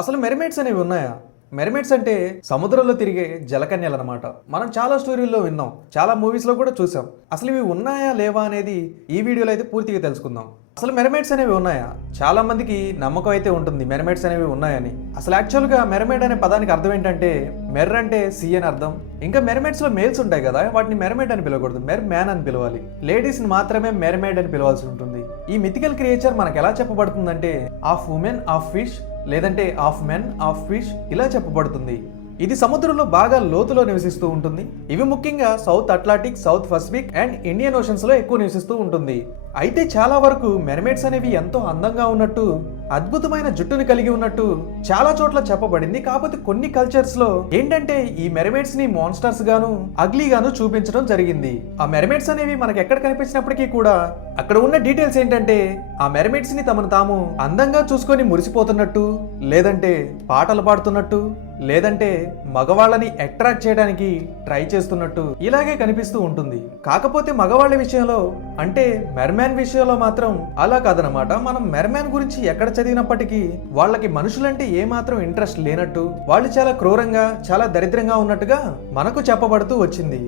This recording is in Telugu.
అసలు మెర్మైడ్స్ అనేవి ఉన్నాయా? మెర్మైడ్స్ అంటే సముద్రంలో తిరిగే జలకన్యలన్నమాట. మనం చాలా స్టోరీల్లో విన్నాం, చాలా మూవీస్లో కూడా చూసాం. అసలు ఇవి ఉన్నాయా లేవా అనేది ఈ వీడియోలో అయితే పూర్తిగా తెలుసుకుందాం. అసలు మెర్మైడ్స్ అనేవి ఉన్నాయా? చాలా మందికి నమ్మకం అయితే ఉంటుంది మెర్మైడ్స్ అనేవి ఉన్నాయని. అసలు యాక్చువల్గా మెర్మైడ్ అనే పదానికి అర్థం ఏంటంటే, మెర్ అంటే సీ అని అర్థం. ఇంకా మెర్మైడ్స్ లో మేల్స్ ఉంటాయి కదా, వాటిని మెర్మైడ్ అని పిలవకూడదు, మెర్ మ్యాన్ అని పిలవాలి. లేడీస్ ని మాత్రమే మెర్మైడ్ అని పిలవాల్సి ఉంటుంది. ఈ మిథికల్ క్రియేచర్ మనకు ఎలా చెప్పబడుతుందంటే, ఆఫ్ ఉమెన్ ఆఫ్ ఫిష్, లేదంటే ఆఫ్ మెన్ ఆఫ్ ఫిష్ ఇలా చెప్పబడుతుంది. ఇది సముద్రంలో బాగా లోతులో నివసిస్తూ ఉంటుంది. ఇవి ముఖ్యంగా south Atlantic, south Pacific and Indian oceans లో ఎక్కువ నివసిస్తూ ఉంటుంది. అయితే చాలా వరకు మెర్మైడ్స్ అనేవి ఎంతో అందంగా ఉన్నట్టు, అద్భుతమైన జుట్టుని కలిగి ఉన్నట్టు చాలా చోట్ల చెప్పబడింది. కాకపోతే కొన్ని కల్చర్స్ లో ఏంటంటే ఈ మెర్మైడ్స్ ని మాన్స్టర్స్ గాను, అగ్లీ గాను చూపించడం జరిగింది. ఆ మెర్మైడ్స్ అనేవి మనకు ఎక్కడ కనిపించినప్పటికీ కూడా అక్కడ ఉన్న డీటెయిల్స్ ఏంటంటే, ఆ మెర్మైడ్స్ ని తమను తాము అందంగా చూసుకొని మురిసిపోతున్నట్టు, లేదంటే పాటలు పాడుతున్నట్టు, లేదంటే మగవాళ్ళని అట్రాక్ట్ చేయడానికి ట్రై చేస్తున్నట్టు ఇలాగే కనిపిస్తూ ఉంటుంది. కాకపోతే మగవాళ్ళ విషయంలో అంటే మెర్మ్యాన్ విషయంలో మాత్రం అలా కాదనమాట. మనం మెర్మ్యాన్ గురించి ఎక్కడ చదివినప్పటికీ వాళ్ళకి మనుషులంటే ఏమాత్రం ఇంట్రెస్ట్ లేనట్టు, వాళ్ళు చాలా క్రూరంగా, చాలా దరిద్రంగా ఉన్నట్టుగా మనకు చెప్పబడుతూ వచ్చింది.